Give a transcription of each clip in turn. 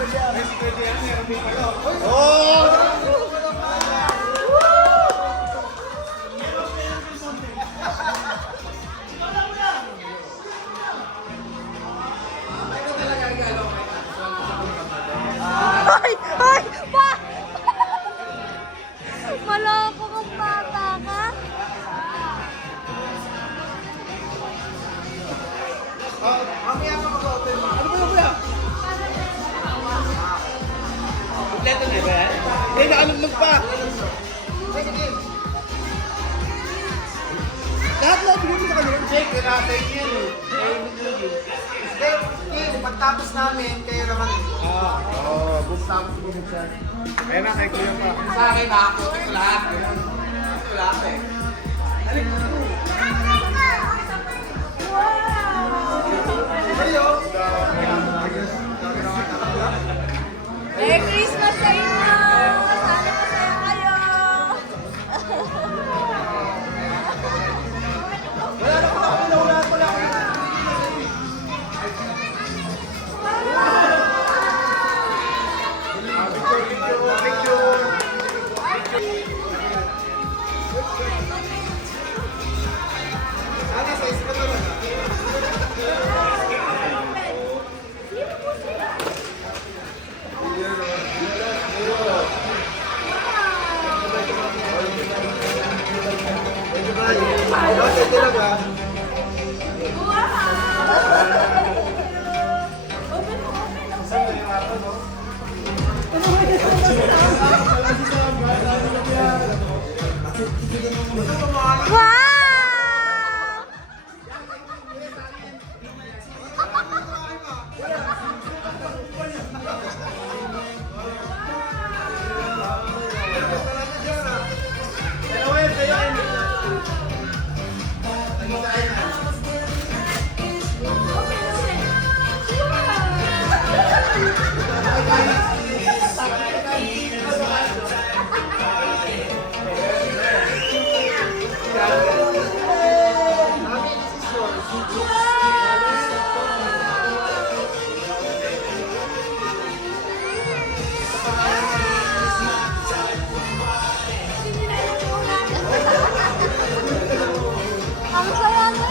Ay! Ay! Pa! Maloko kang bata ka. Ano ba yung kuya? Kompleto na ba yan? Hindi, nakalugnog pa. Lahat bigyan mo sa kanila. Check, natin yan eh. Hindi, pagtapos namin, kayo naman. Book tapos bumuksan. Kaya na, kay Kuya pa. Sa akin, nakakuha ito lahat. Ito lahat eh. Merry Christmas sa inyo! Sana masaya kayo! Wow! Ang saya na!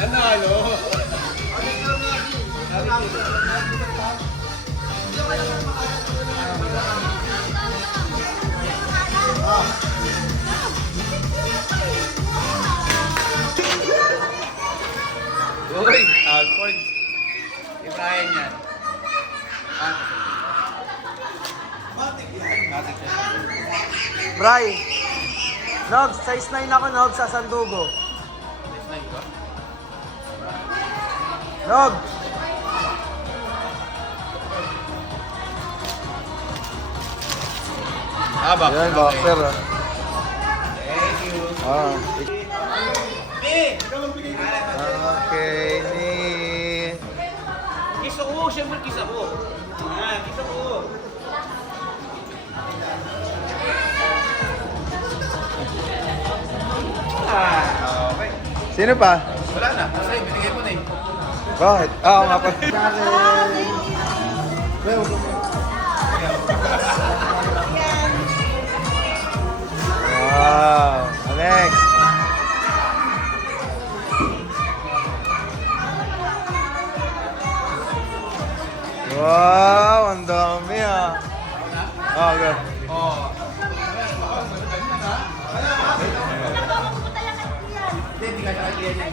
Nanalo. Uy, points. Yung kaya niyan. Matik yan. Bray, Nobs, size 9 ako, Nobs, sa Sandugo. Nice na ito. Nob! Boxer. Yan, boxer. Thank you. Okay, ni... Kiss ako, siyempre kiss ako. Kiss ako. Okay. Sino pa? Wala na, kasi binigay mo na eh. Bakit? Oo nga pa. Wow! Alex! Wow! Ang dami ah! Okay. Hindi ka nakakaliyan yan.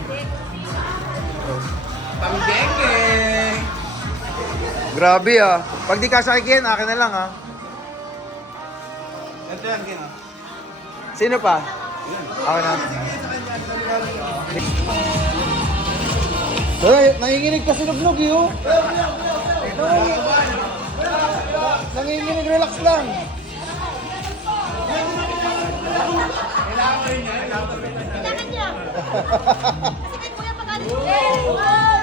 Pamigengeng! Grabe ah! Pag di ka sakikin, akin na lang ah. Ito yan, Ken. Sino pa? Ako na. Nanginginig ka sinugnog eh oh! Nanginginig, relax lang! Kailangan niya. Kasi kay Kuya pag-alis. Wow!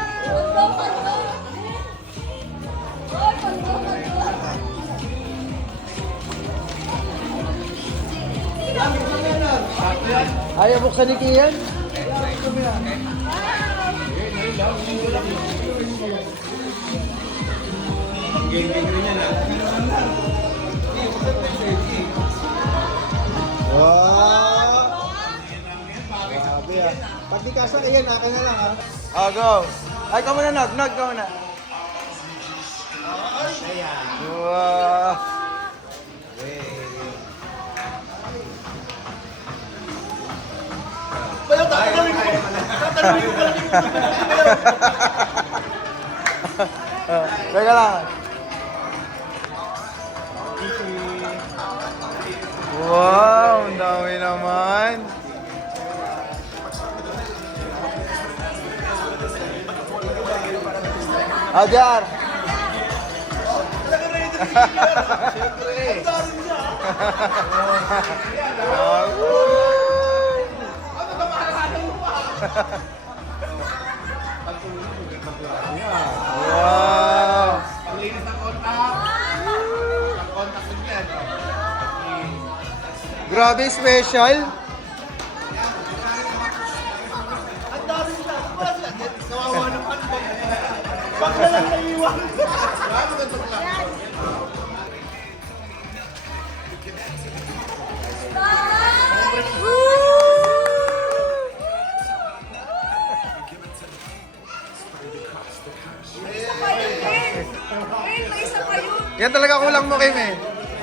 Ayaw buksan ni Kian? Wow! Grabe ah. Pag di kasya, ayan, akin na lang ah. Oh, go. Ay, ka muna, Nog. Nog, ka muna. Wow. Teka lang. Wow, ang dami naman. Ajar. Wow. Panglinis ng kontak. Ang kontak din yan. Grabe special. Ang dami nila. Kawawa naman. Bak na lang naiwan. Grabe ganito pala. Yan talaga kulang mo, Kim eh.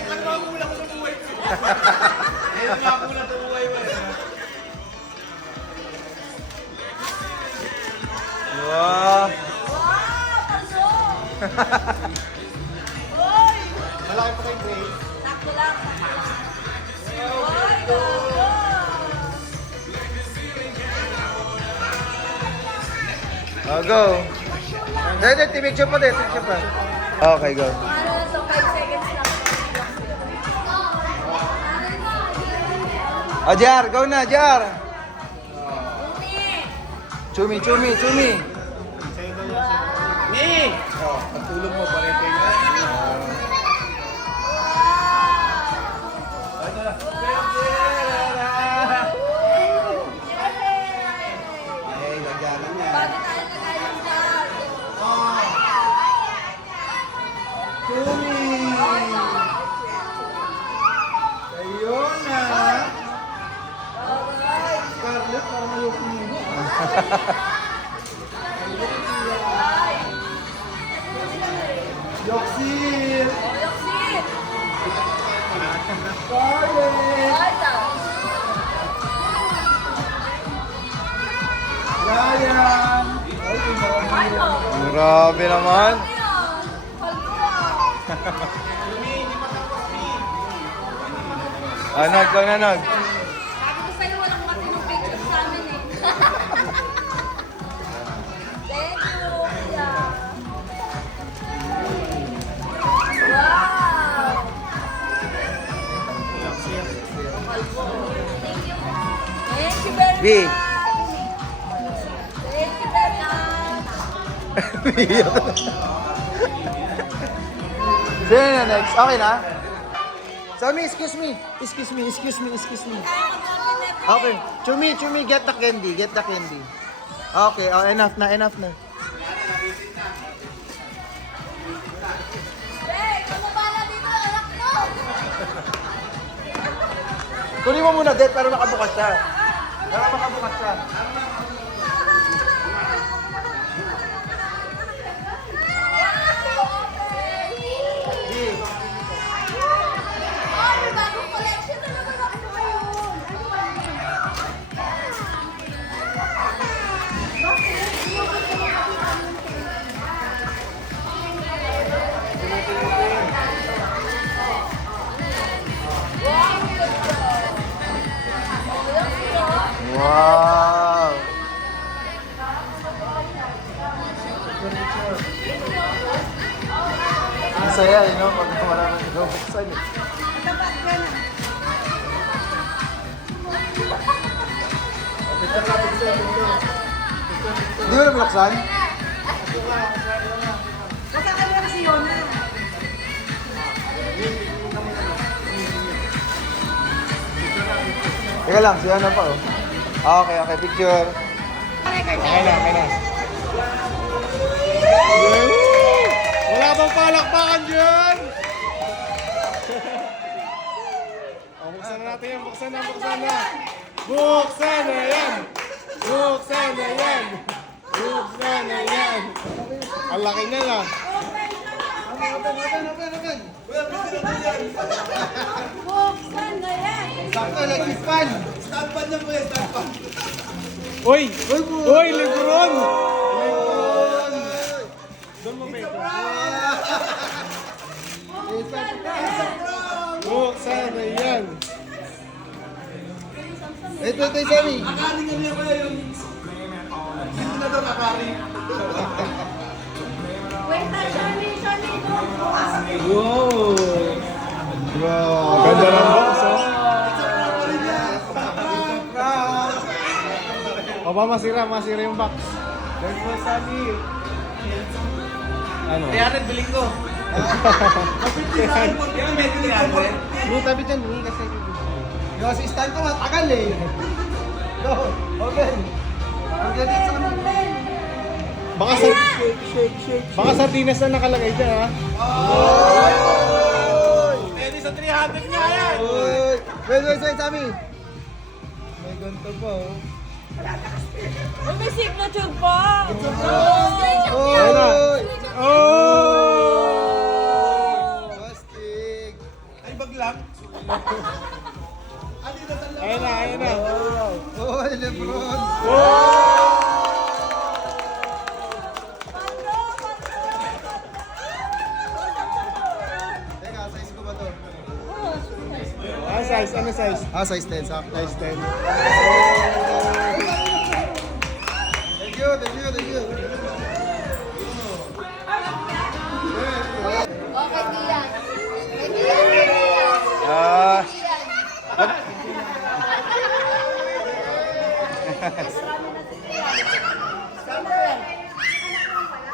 Ano ang kulang ko sa buhay ko? Ayun nga kulang sa buhay mo. Wow. Malaki pa kay Grace. Oh, go. Dede, picture pa din. Picture pa. Okay, go. Ano na to, 5 seconds lang. Oh, Jar, go na, Jar. Umi! Chumi, chumi, chumi. Ni! Oh, pagtulong mo, bakit kayo? Ay, lagyanan niya. Bago tayo nag-ayos dyan. Kumi! Ayun na! Scarlett, parang ayoko mo. Yoxil! Yoksin! Scarlett! Bata! Ryan! Ay, tumawag. Ano? Grabe naman. Ano yan? Kalma! Ah, Nog, go na, Nog. Sabi ko sa'yo, walang matinong picture sa amin eh. Thank you, kuya. Wow! Thank you very B. much. Thank you very much. Sino na next? Okay na? Sammy, excuse me. Excuse me, excuse me, excuse me. Okay. Chumi, chumi, get the candy. Get the candy. Okay, oh, enough na, enough na. Hey, kumabala dito, anak mo! Kunin mo muna, Det, para makabukas siya. Para makabukas siya. Oh, may bagong collection na naman ako ngayon. Wow! Ang saya, you know, pag maraming nabuksan eh. Hindi mo na binuksan? Teka lang, siya na pa oh. Okay, okay, picture. Okay na. Wala bang palakpakan dyan? Buksan na natin yan, buksan na. Buksan na yan. Ang laki na lang. Buksan na yan. Sakto, electric fan. Stand pan niya po yan, stand pan. Uy, Lebron! Doon mo medyo. Buksan na yan. Ito, Sammy. Akari ka niya pala yung... Hindi na doon, akari. Wait na, Shani, doon. Wow! Ganda ng box, oh. O ba, masira yung box. There's no Sally. Ano? Kaya biling ko. Yung medyo ni Andre. Yung tabi dyan, kasi. Yung assistant ko, matagal eh. Go, open. Ang galit sa amin. Baka sardinas na nakalagay dyan, ha? Pwede sa 300 nga yan. Wait, Sammy. May ganito pa, oh. Uy, may signature pa. Ayun na. Oh! Plastic. Ay, bag lang. Ayun na. Oh, Lebron. Teka, size ko ba to? Ano size? Size 10, sakto. Size 10. Thank you. Okay, Dian. Dian.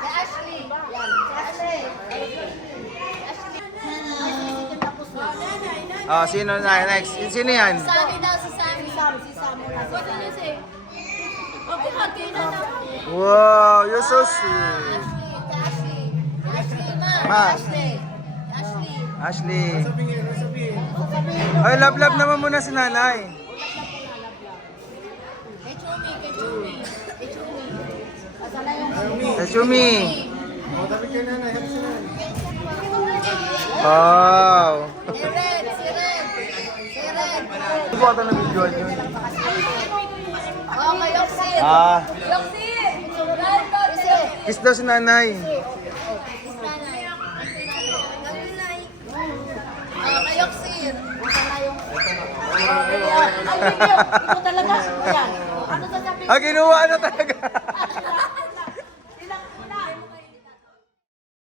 Ashley. Yan. Ashley. Sino na next? Sino yan? Sammy daw, si Sammy. Si Sammy. What did you say? Okay, hati na daw. Wow, you're so sweet. Ashley, ma. Ma. Ashley. Ashley. Ay, love naman muna si nanay. Kay Chumi. Asala yung Tachumi. Wow. Si Red. Ano ba ito na video yun? Okay, Yoxin. Yoxin. Kiss daw si nanay. Okay, Yoxin. Ikaw talaga. Yan. Ano sasabihin? Kinuha na talaga.